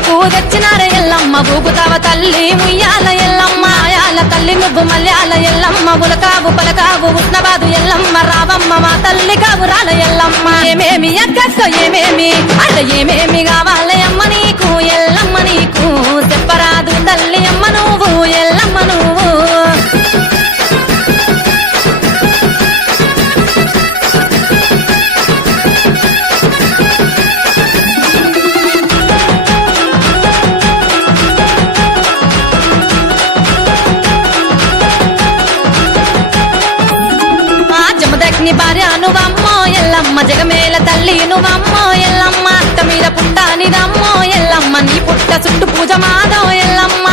నీకు తెచ్చినార ఎల్లమ్మ ఊగుతావ తల్లి ముయ్యాల ఎల్లమ్మ ఆయాల తల్లి నువ్వు మల్యాల ఎల్లమ్మ ఉలకావు పలకావు ఉష్ణబాదు ఎల్లమ్మ రావమ్మ మా తల్లి కావురాల ఎల్లమ్మ ఏమేమి అక్కతో ఏమేమి అడ ఏమేమి కావాలి అమ్మ నీకు ఎల్లమ్మ నీకు చెప్పరాదు తల్లి అమ్మ నువ్వు ఎల్లమ్మ నువ్వు జమదగ్ని భార్య నువ్వమ్మో ఎల్లమ్మ జగమేల తల్లి నువ్వమ్మో ఎల్లమ్మ అట్ట మీద పుట్ట నిదమ్మో ఎల్లమ్మ నీ పుట్ట చుట్టూ పూజ మాదో ఎల్లమ్మ